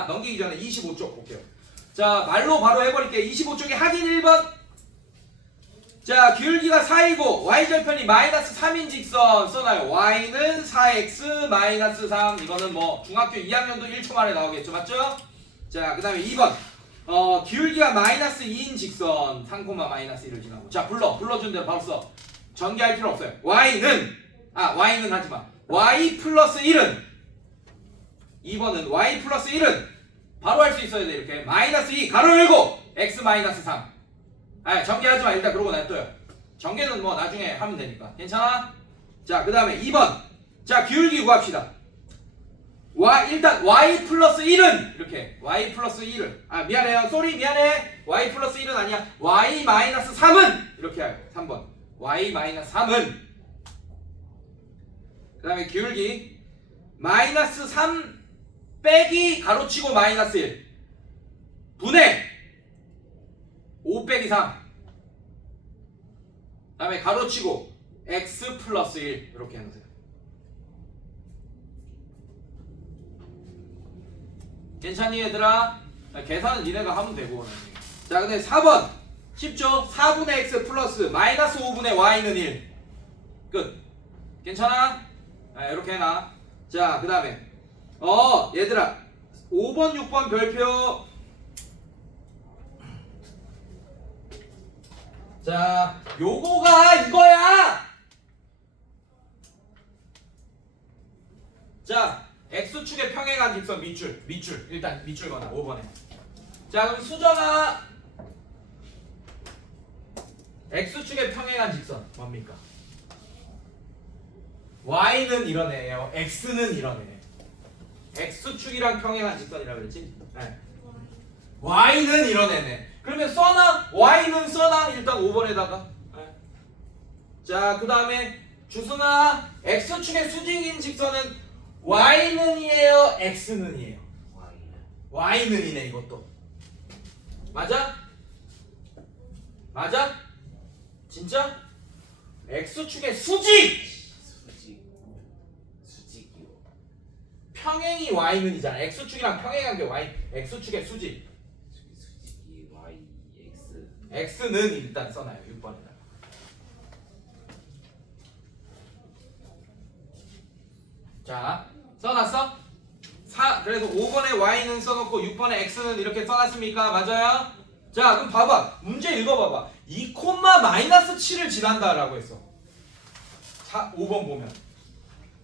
넘기기 전에 25쪽 볼게요. 자, 말로 바로 해버릴게요. 25쪽에 확인 1번. 자, 기울기가 4이고 y절편이 마이너스 3인 직선 써놔요. y는 4x 마이너스 3. 이거는 뭐 중학교 2학년도 1초 만에 나오겠죠, 맞죠? 자, 그 다음에 2번. 기울기가 마이너스 2인 직선 3, 마이너스 1을 지나고. 자, 불러준 대로 바로 써. 전개할 필요 없어요. y는 하지마. y 플러스 1은 2번은 y 플러스 1은 바로 할 수 있어야 돼. 이렇게 마이너스 2 가로 열고 x 마이너스 3. 전개하지 마. 일단 그러고 놔둬요. 전개는 뭐 나중에 하면 되니까. 괜찮아? 자, 그 다음에 2번. 자, 기울기 구합시다. 일단 y 플러스 1은 이렇게 y 플러스 1은 미안해요. 쏘리 미안해. y 플러스 1은 아니야. y 마이너스 3은 이렇게 해요. 3번. y 마이너스 3은 그 다음에 기울기 마이너스 3 빼기 가로치고 마이너스 1 분의 5 빼기 3 그 다음에 가로치고 x 플러스 1 이렇게 해놓으세요. 괜찮니 얘들아? 계산은 니네가 하면 되고. 자, 근데 4번 쉽죠? 4분의 x 플러스 마이너스 5분의 y는 1 끝. 괜찮아? 이렇게 해놔. 자, 그 다음에 얘들아 5번 6번 별표. 자, 요거가 이거야. 자, x축의 평행한 직선 밑줄 일단 밑줄 거나 5번에. 자, 그럼 수정아 x축의 평행한 직선 뭡니까? y는 이런 애예요. x는 이런 애. x축이랑 평행한 직선이라 그랬지? 네. y는 이런 애네. 그러면 써놔? y는 써놔? 일단 5번에다가. 네. 자, 그 다음에 주승아 x축의 수직인 직선은 y는이에요? x는이에요? y는이네. 이것도 맞아? 맞아? 진짜? x축의 수직이요. 평행이 y는이잖아. x축이랑 평행한 게 y. x축의 수직이 y x는 일단 써놔요. 6번에다. 자, 써놨어? 그래서 5번에 y는 써놓고 6번에 x는 이렇게 써놨습니까? 맞아요? 자, 그럼 봐봐. 문제 읽어봐봐. 2 마이너스 7을 지난다라고 했어. 5번 보면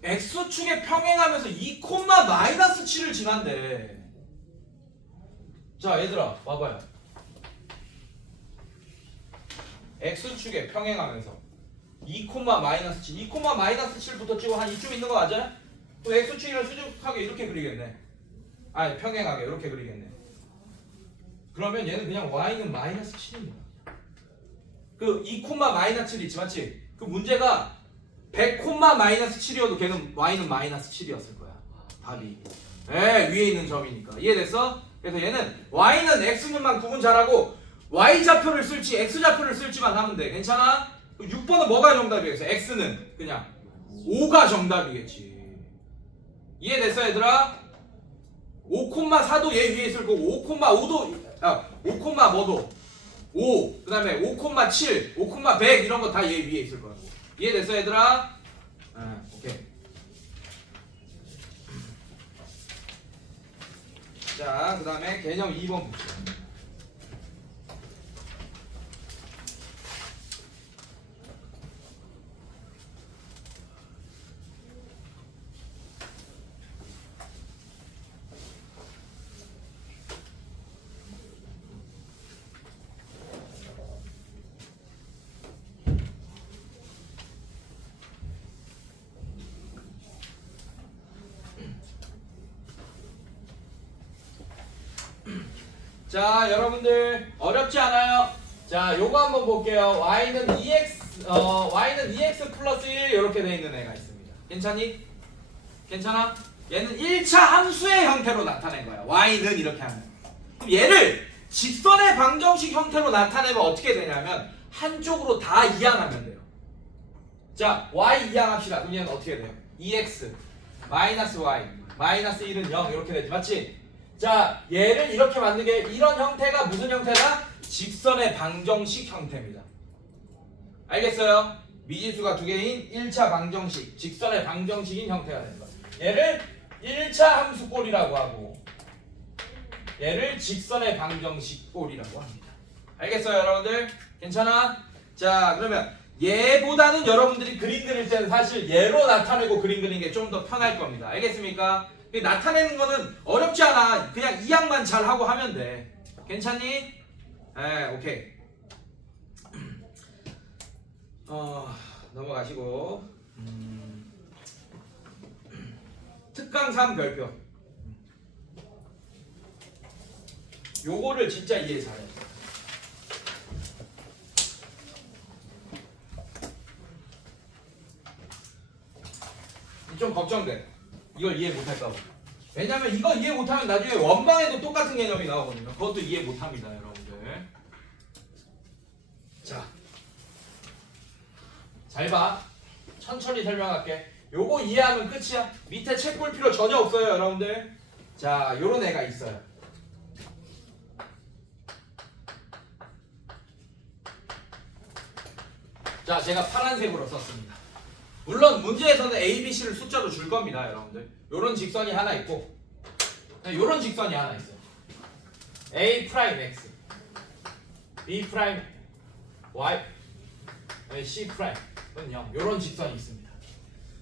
x축에 평행하면서 2 마이너스 7을 지난대. 자, 얘들아 봐봐요. x축에 평행하면서 2 마이너스 7 2 마이너스 7부터 찍고 한 이쯤 있는 거 맞아요? 그럼 x축이랑 수직하게 이렇게 그리겠네. 아니 평행하게 이렇게 그리겠네. 그러면 얘는 그냥 y는 마이너스 7입니다. 그 2 마이너스 7 있지 맞지? 그 문제가 100 마이너스 7이어도 걔는 y는 마이너스 7이었을 거야. 답이. 예, 위에 있는 점이니까. 이해됐어? 그래서 얘는 y는 x는만 구분 잘하고 y좌표를 쓸지 x좌표를 쓸지만 하면 돼. 괜찮아? 6번은 뭐가 정답이겠어? x는 그냥 5가 정답이겠지. 이해됐어 얘들아? 5,4도 얘 위에 있을 거고 5,5도 5, 뭐도 5 그 다음에 5,7 5,100 이런 거 다 얘 위에 있을 거고. 이해됐어 얘들아? 오케이. 자, 그 다음에 개념 2번 볼게요. 자, 여러분들 어렵지 않아요? 자, 요거 한번 볼게요. y는 2x 플러스 1 이렇게 돼 있는 애가 있습니다. 괜찮니? 괜찮아? 얘는 1차 함수의 형태로 나타낸 거야. y는 이렇게 하면. 그럼 얘를 직선의 방정식 형태로 나타내면 어떻게 되냐면 한쪽으로 다 이항하면 돼요. 자, y 이항합시다. 그럼 얘는 어떻게 돼요? 2x 마이너스 y 마이너스 1은 0 이렇게 되지. 맞지? 자, 얘를 이렇게 만든 게 이런 형태가 무슨 형태다? 직선의 방정식 형태입니다. 알겠어요? 미지수가 두 개인 1차 방정식, 직선의 방정식인 형태가 되는 거야. 얘를 1차 함수꼴이라고 하고 얘를 직선의 방정식꼴이라고 합니다. 알겠어요, 여러분들? 괜찮아? 자, 그러면 얘보다는 여러분들이 그림 그릴 때는 사실 얘로 나타내고 그림 그리는 게 좀 더 편할 겁니다. 알겠습니까? 나타내는 거는 어렵지 않아. 그냥 이항만 잘 하고 하면 돼. 괜찮니? 오케이. 넘어가시고 특강 3 별표. 요거를 진짜 이해 잘해. 좀 걱정돼. 이걸 이해 못할까 봐. 왜냐면 이거 이해 못하면 나중에 원방에도 똑같은 개념이 나오거든요. 그것도 이해 못합니다, 여러분들. 자, 잘 봐. 천천히 설명할게. 요거 이해하면 끝이야. 밑에 책 볼 필요 전혀 없어요, 여러분들. 자, 요런 애가 있어요. 자, 제가 파란색으로 썼습니다. 물론 문제에서는 A, B, C를 숫자로 줄 겁니다, 여러분들. 요런 직선이 하나 있고 요런 직선이 하나 있어요. A 프라임 X, B 프라임 Y, C 프라임 은 0. 요런 직선이 있습니다.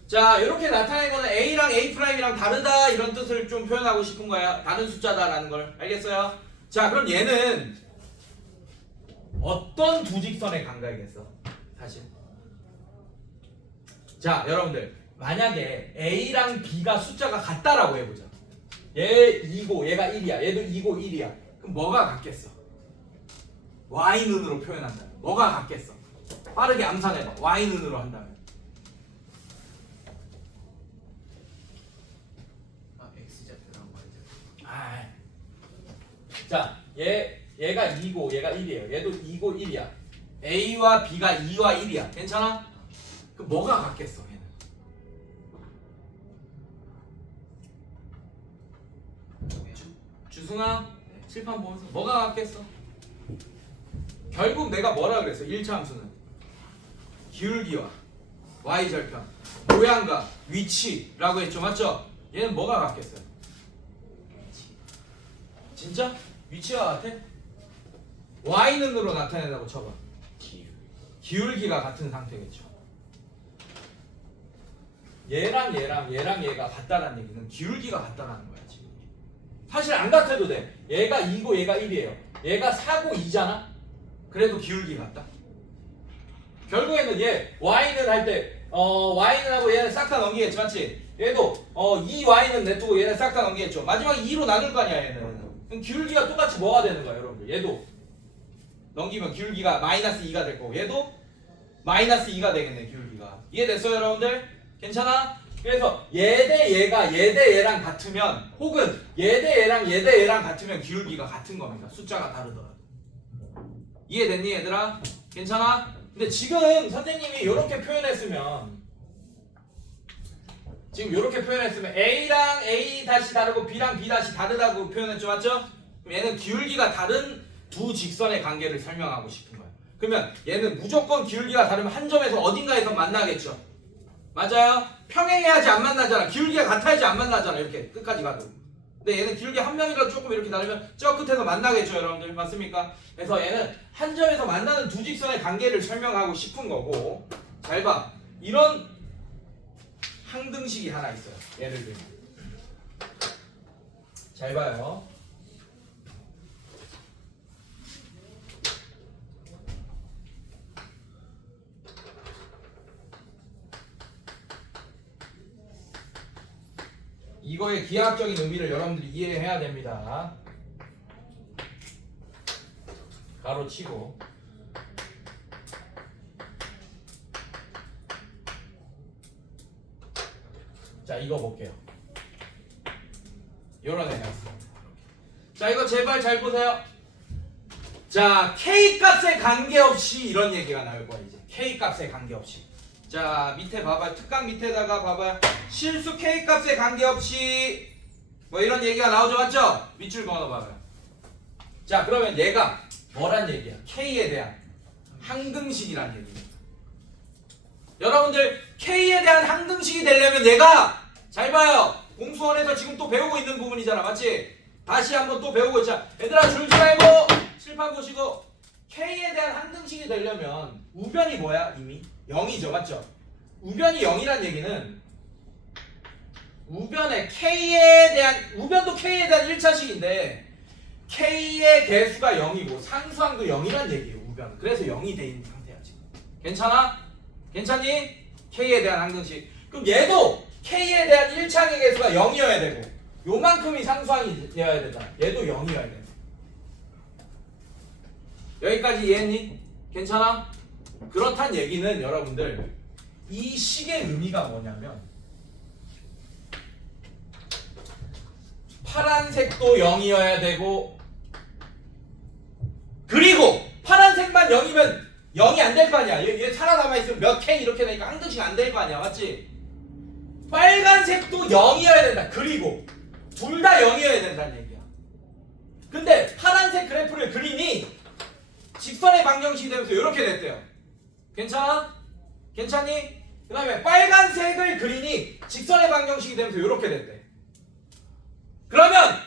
자, 이렇게 나타낸 거는 A랑 A 프라임이랑 다르다 이런 뜻을 좀 표현하고 싶은 거야. 다른 숫자다라는 걸. 알겠어요? 자, 그럼 얘는 어떤 두 직선에 간다겠어? 사실. 자, 여러분들 만약에 A랑 B가 숫자가 같다라고 해보자. 얘 2고 얘가 1이야. 얘도 2고 1이야. 그럼 뭐가 같겠어? Y는으로 표현한다면 뭐가 같겠어? 빠르게 암산해봐. Y는으로 한다면 X좌표랑 Y좌표. 자, 얘가 2고 얘가 1이에요. 얘도 2고 1이야. A와 B가 2와 1이야. 괜찮아? 그럼 뭐가 같겠어? 얘는 주승아 칠판 보면서 뭐가 같겠어? 결국 내가 뭐라 그랬어? 1차 함수는 기울기와 y절편, 모양과 위치라고 했죠. 맞죠? 얘는 뭐가 같겠어요? 진짜? 위치가 같아? y는으로 나타낸다고 쳐봐. 기울기가 같은 상태겠죠. 얘랑 얘가 같다라는 얘기는 기울기가 같다라는 거야 지금. 사실 안 같아도 돼. 얘가 2고 얘가 1이에요. 얘가 4고 2잖아. 그래도 기울기 같다. 결국에는 얘 y는 할 때 y는 하고 얘는 싹 다 넘기겠지, 맞지? 얘도 2y는 냅두고 얘는 싹 다 넘기겠죠. 마지막에 2로 나눌 거 아니야 얘는. 그럼 기울기가 똑같이 뭐가 되는 거야 여러분들? 얘도 넘기면 기울기가 마이너스 2가 될 거고 얘도 마이너스 2가 되겠네 기울기가. 이해됐어요 여러분들? 괜찮아? 그래서 얘 대 얘가 얘 대 얘랑 같으면 혹은 얘 대 얘랑 얘 대 얘랑 같으면 기울기가 같은 겁니다. 숫자가 다르더라도. 이해됐니 얘들아? 괜찮아? 근데 지금 선생님이 이렇게 표현했으면 A랑 A 다시 다르고 B랑 B 다시 다르다고 표현했죠, 맞죠? 그럼 얘는 기울기가 다른 두 직선의 관계를 설명하고 싶은 거예요. 그러면 얘는 무조건 기울기가 다르면 한 점에서 어딘가에서 만나겠죠. 맞아요? 평행해야지 안 만나잖아. 기울기가 같아야지 안 만나잖아. 이렇게 끝까지 가도. 근데 얘는 기울기 한 명이라도 조금 이렇게 다르면 저 끝에서 만나겠죠, 여러분들. 맞습니까? 그래서 얘는 한 점에서 만나는 두 직선의 관계를 설명하고 싶은 거고. 잘 봐. 이런 항등식이 하나 있어요. 예를 들면. 잘 봐요. 이거의 기하학적인 의미를 여러분들이 이해해야 됩니다. 가로치고 자 이거 볼게요. 요런 애가 있어요. 자 이거 제발 잘 보세요. 자 K 값에 관계없이 이런 얘기가 나올 거야 이제. K 값에 관계없이. 자 밑에 봐봐. 특강 밑에다가 봐봐. 실수 K 값에 관계없이 뭐 이런 얘기가 나오죠, 맞죠? 밑줄 그어 봐봐요. 자 그러면 얘가 뭐란 얘기야? K에 대한 항등식이란 얘기입니다. 여러분들 K에 대한 항등식이 되려면 얘가 잘 봐요. 공수원에서 지금 또 배우고 있는 부분이잖아, 맞지? 다시 한번 또 배우고 있자. 얘들아 줄지 말고 칠판 보시고. K에 대한 항등식이 되려면 우변이 뭐야? 이미 0이죠, 맞죠? 우변이 0이란 얘기는 우변의 K에 대한 우변도 K에 대한 1차식인데 K의 개수가 0이고 상수항도 0이란 얘기예요. 우변은. 그래서 0이 돼 있는 상태야 지금. 괜찮아? 괜찮니? K에 대한 항등식. 그럼 얘도 K에 대한 1차항의 개수가 0이어야 되고 요만큼이 상수항이 되어야 되잖아. 얘도 0이어야 돼. 여기까지 이해했니? 괜찮아? 그렇단 얘기는 여러분들 이 식의 의미가 뭐냐면 파란색도 0이어야 되고 그리고 파란색만 0이면 0이 안 될 거 아니야. 얘 살아남아 있으면 몇 K 이렇게 되니까 항등식 안 될 거 아니야, 맞지? 빨간색도 0이어야 된다. 그리고 둘 다 0이어야 된다는 얘기야. 근데 파란색 그래프를 그리니 직선의 방정식이 되면서 이렇게 됐대요. 괜찮아? 괜찮니? 그 다음에 빨간색을 그리니 직선의 방정식이 되면서 이렇게 됐대. 그러면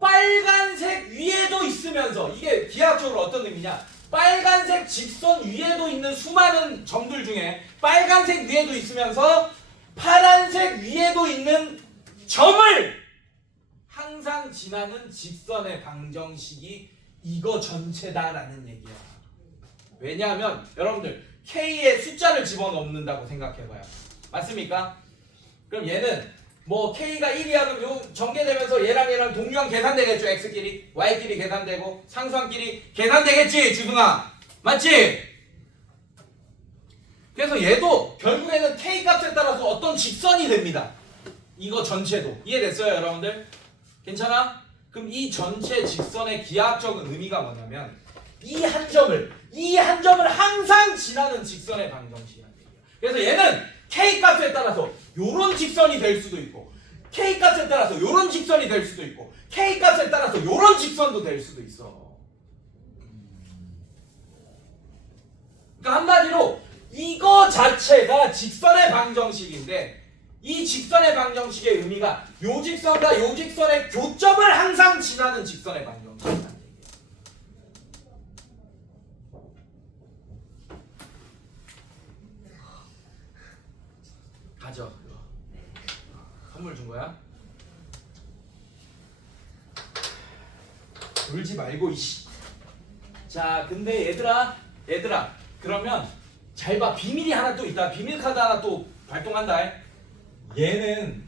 빨간색 위에도 있으면서 이게 기하학적으로 어떤 의미냐? 빨간색 직선 위에도 있는 수많은 점들 중에 빨간색 위에도 있으면서 파란색 위에도 있는 점을 항상 지나는 직선의 방정식이 이거 전체다라는 얘기야. 왜냐하면 여러분들 K에 숫자를 집어넣는다고 생각해봐요. 맞습니까? 그럼 얘는 뭐 K가 1이야 그럼 요 전개되면서 얘랑 동류항 계산되겠죠. X끼리 Y끼리 계산되고 상수항끼리 계산되겠지 주승아. 맞지? 그래서 얘도 결국에는 K 값에 따라서 어떤 직선이 됩니다. 이거 전체도. 이해됐어요 여러분들? 괜찮아? 그럼 이 전체 직선의 기하학적인 의미가 뭐냐면 이 한 점을 항상 지나는 직선의 방정식이라는 얘기야. 그래서 얘는 K 값에 따라서 요런 직선이 될 수도 있고 K 값에 따라서 요런 직선이 될 수도 있고 K 값에 따라서 요런 직선도 될 수도 있어. 그러니까 한마디로 이거 자체가 직선의 방정식인데 이 직선의 방정식의 의미가 요 직선과 요 직선의 교점을 항상 지나는 직선의 방정식이라는 얘기예요. 가져. 선물 준 거야? 울지 말고 이씨. 자, 근데 얘들아 그러면 잘 봐. 비밀이 하나 또 있다. 비밀 카드 하나 또 발동한다. 얘는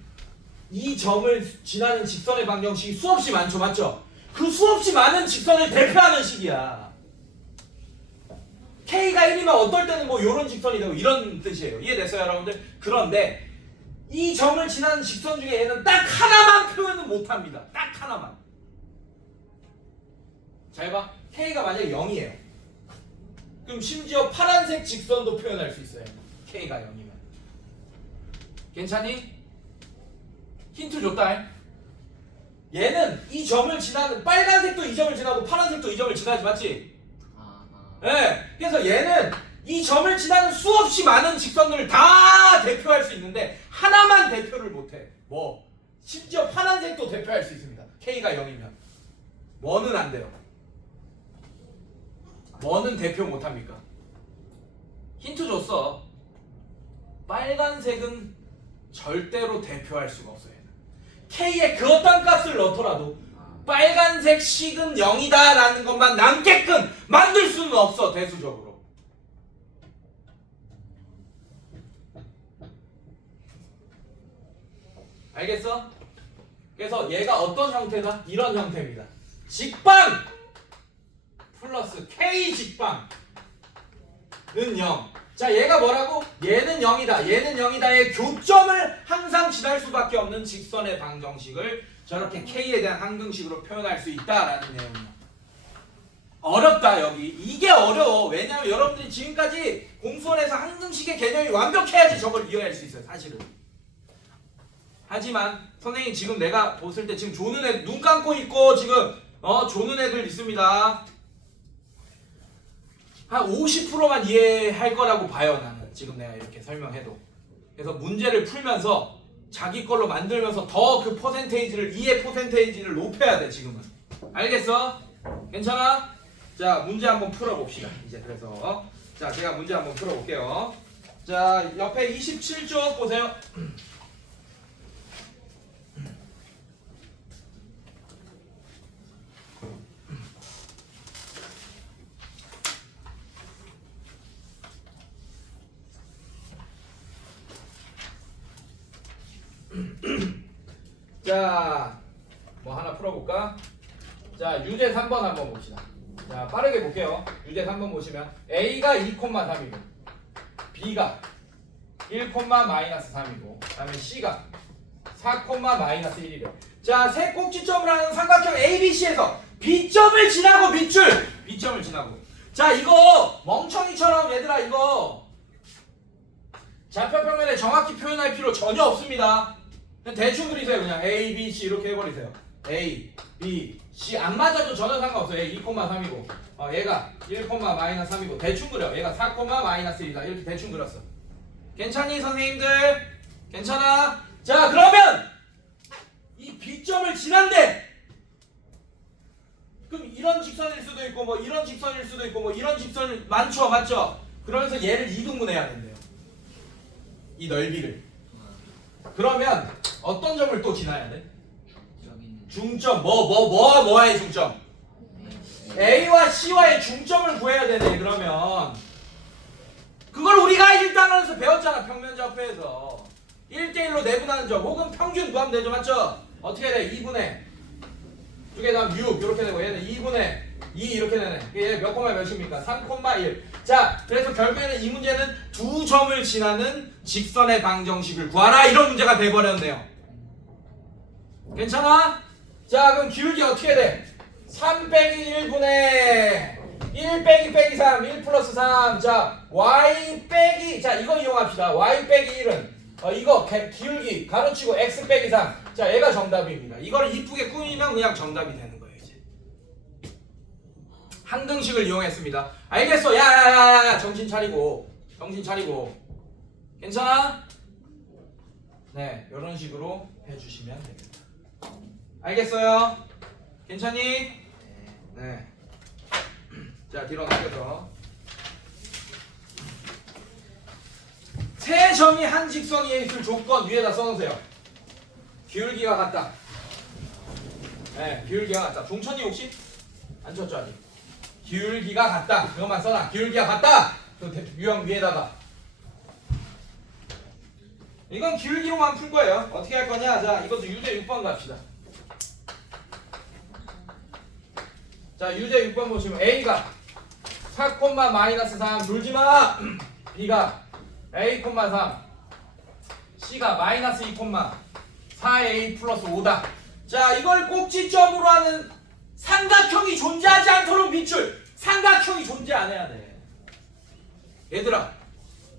이 점을 지나는 직선의 방정식이 수없이 많죠, 맞죠? 그 수없이 많은 직선을 대표하는 식이야. K가 1이면 어떨 때는 뭐 요런 직선이 되고 이런 뜻이에요. 이해됐어요, 여러분들? 그런데 이 점을 지나는 직선 중에 얘는 딱 하나만 표현은 못합니다. 딱 하나만. 잘 봐. K가 만약에 0이에요. 그럼 심지어 파란색 직선도 표현할 수 있어요. K가 0이면. 괜찮니? 힌트 줬다. 얘는 이 점을 지나는 빨간색도 이 점을 지나고 파란색도 이 점을 지나지 맞지? 네. 그래서 얘는 이 점을 지나는 수없이 많은 직선들을 다 대표할 수 있는데 하나만 대표를 못해. 뭐? 심지어 파란색도 대표할 수 있습니다. K가 0이면. 뭐는 안 돼요. 뭐는 대표 못합니까? 힌트 줬어. 빨간색은 절대로 대표할 수가 없어요. K에 그 어떤 값을 넣더라도 빨간색 식은 0이다 라는 것만 남게끔 만들 수는 없어. 대수적으로. 알겠어? 그래서 얘가 어떤 형태다? 이런 형태입니다. 직방 플러스 K 직방은 0. 자, 얘가 뭐라고? 얘는 0이다. 얘는 0이다의 교점을 항상 지날 수밖에 없는 직선의 방정식을 저렇게 K에 대한 항등식으로 표현할 수 있다라는 내용이야. 어렵다 여기. 이게 어려워. 왜냐하면 여러분들이 지금까지 공수원에서 항등식의 개념이 완벽해야지 저걸 이해할 수 있어요. 사실은. 하지만 선생님 지금 내가 봤을 때 지금 조는 애 눈 감고 있고 지금 조는 애들 있습니다. 한 50%만 이해할 거라고 봐요. 나는 지금 내가 이렇게 설명해도. 그래서 문제를 풀면서 자기 걸로 만들면서 더 그 퍼센테이지를 이해 퍼센테이지를 높여야 돼. 지금은. 알겠어? 괜찮아? 자, 문제 한번 풀어봅시다. 이제 그래서 자, 제가 문제 한번 풀어볼게요. 자, 옆에 27쪽 보세요. 자, 뭐 하나 풀어볼까? 자, 유제 3번 한번 봅시다. 자, 빠르게 볼게요. 유제 3번 보시면 A가 2,3이고 B가 1,-3이고 그 다음에 C가 4,-1이래. 자, 세 꼭지점을 하는 삼각형 ABC에서 B점을 지나고 밑줄! B점을 지나고. 자, 이거 멍청이처럼 얘들아 이거 좌표평면에 정확히 표현할 필요 전혀 없습니다. 그냥 대충 그리세요. 그냥 A, B, C 이렇게 해버리세요. A, B, C 안 맞아도 전혀 상관없어요. 얘 2,3이고 얘가 1,-3이고 대충 그려. 얘가 4,-1이다. 이렇게 대충 그렸어. 괜찮니 선생님들? 괜찮아? 자, 그러면 이 B점을 지난데 그럼 이런 직선일 수도 있고 뭐 이런 직선일 수도 있고 뭐 이런 직선이 많죠, 맞죠? 그러면서 얘를 2등분해야 된대요. 이 넓이를. 그러면 어떤 점을 또 지나야 돼? 중점. 뭐의 중점? A와 C와의 중점을 구해야 되네. 그러면 그걸 우리가 1단원에서 배웠잖아. 평면좌표에서 1대1로 내분하는 점 혹은 평균 구하면 되죠, 맞죠? 어떻게 돼? 2분의 2개 다음 6 이렇게 되고 얘는 2분의 2 이렇게 되네. 얘 몇 콤마 몇입니까? 3,1. 자, 그래서 결국에는 이 문제는 두 점을 지나는 직선의 방정식을 구하라 이런 문제가 돼버렸네요. 괜찮아? 자, 그럼 기울기 어떻게 돼? 3 빼기 1분의 1 빼기 빼기 3 1 플러스 3. 자, y 빼기 자 이거 이용합시다. y 빼기 1은 이거 기울기 가로치고 x 빼기 3. 자, 얘가 정답입니다. 이걸 이쁘게 꾸미면 그냥 정답이 되는 거예요. 이제 항등식을 이용했습니다. 알겠어? 야야야야 정신 차리고 괜찮아? 네, 이런 식으로 해주시면 되겠다. 알겠어요? 괜찮니? 네. 자, 뒤로 넘겨서 세 점이 한 직선 위에 있을 조건 위에다 써놓으세요. 기울기가 같다. 네, 기울기가 같다. 종천이 혹시 안 쳤죠 아직? 기울기가 같다. 그것만 써놔. 기울기가 같다. 그 유형 위에다가. 이건 기울기로만 풀 거예요. 어떻게 할 거냐? 자, 이것도 유제 6번 갑시다. 자, 유제 6번 보시면 A가 4,-3 졸지마. B가 A,3 C가 -2,4A 플러스 5다. 자, 이걸 꼭지점으로 하는 삼각형이 존재하지 않도록 밑줄. 삼각형이 존재 안 해야 돼. 얘들아,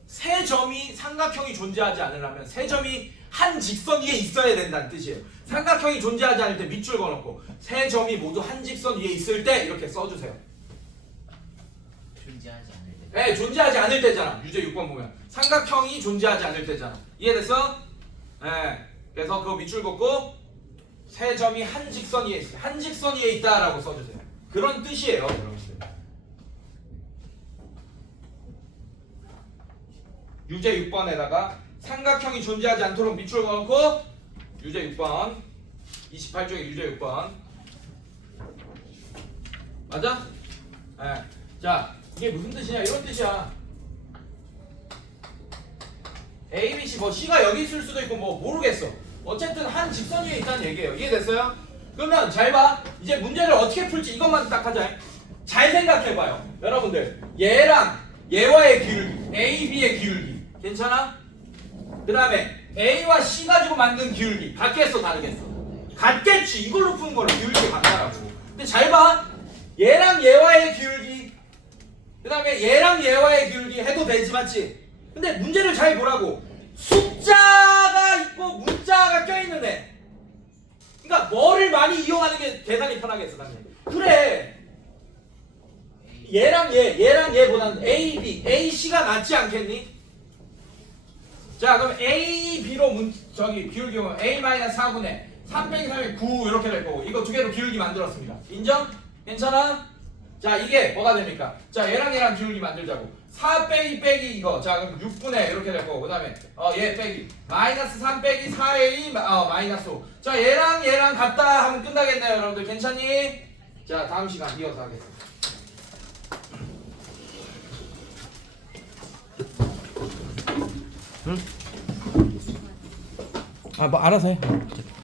세 점이 삼각형이 존재하지 않으려면 세 점이 한 직선 위에 있어야 된다는 뜻이에요. 삼각형이 존재하지 않을 때 밑줄 그어놓고 세 점이 모두 한 직선 위에 있을 때 이렇게 써주세요. 존재하지 않을 때. 네, 존재하지 않을 때잖아. 유제 6번 보면 삼각형이 존재하지 않을 때잖아. 이해됐어? 네, 그래서 그거 밑줄 긋고 세 점이 한 직선 위에 있어. 한 직선 위에 있다라고 써주세요. 그런 뜻이에요, 여러분들. 유제 6번에다가 삼각형이 존재하지 않도록 밑줄 그어놓고 유제 6번 28쪽에 유제 6번 맞아? 네. 자, 이게 무슨 뜻이냐? 이런 뜻이야. A, B, C 뭐 C가 여기 있을 수도 있고 뭐 모르겠어. 어쨌든 한 직선 위에 있다는 얘기예요. 이해됐어요? 그러면 잘 봐. 이제 문제를 어떻게 풀지 이것만 딱 하자. 잘 생각해봐요. 여러분들 얘랑 얘와의 기울기 A, B의 기울기 괜찮아? 그 다음에 A와 C 가지고 만든 기울기 같겠어 다르겠어? 같겠지. 이걸로 푸는 거는 기울기 같다라고. 근데 잘 봐. 얘랑 얘와의 기울기 그 다음에 얘랑 얘와의 기울기 해도 되지 맞지? 근데 문제를 잘 보라고. 숫자가 있고 문자가 껴있는 애. 그러니까 뭐를 많이 이용하는 게 계산이 편하겠어 당연히. 그래 얘랑 얘보다는 A, B, A, C가 낫지 않겠니? 자 그럼 A, B로 기울기 보면 A-4분의 3 빼기 3이 9 이렇게 될 거고 이거 두 개로 기울기 만들었습니다. 인정? 괜찮아? 자 이게 뭐가 됩니까? 자 얘랑 기울기 만들자고 4 빼기 이거 자 그럼 6분의 이렇게 될 거고 그 다음에 얘 빼기 -3 빼기 4A -5 자 얘랑 같다 하면 끝나겠네요 여러분들. 괜찮니? 자 다음 시간 이어서 하겠습니다. 응? 뭐 알아서 해.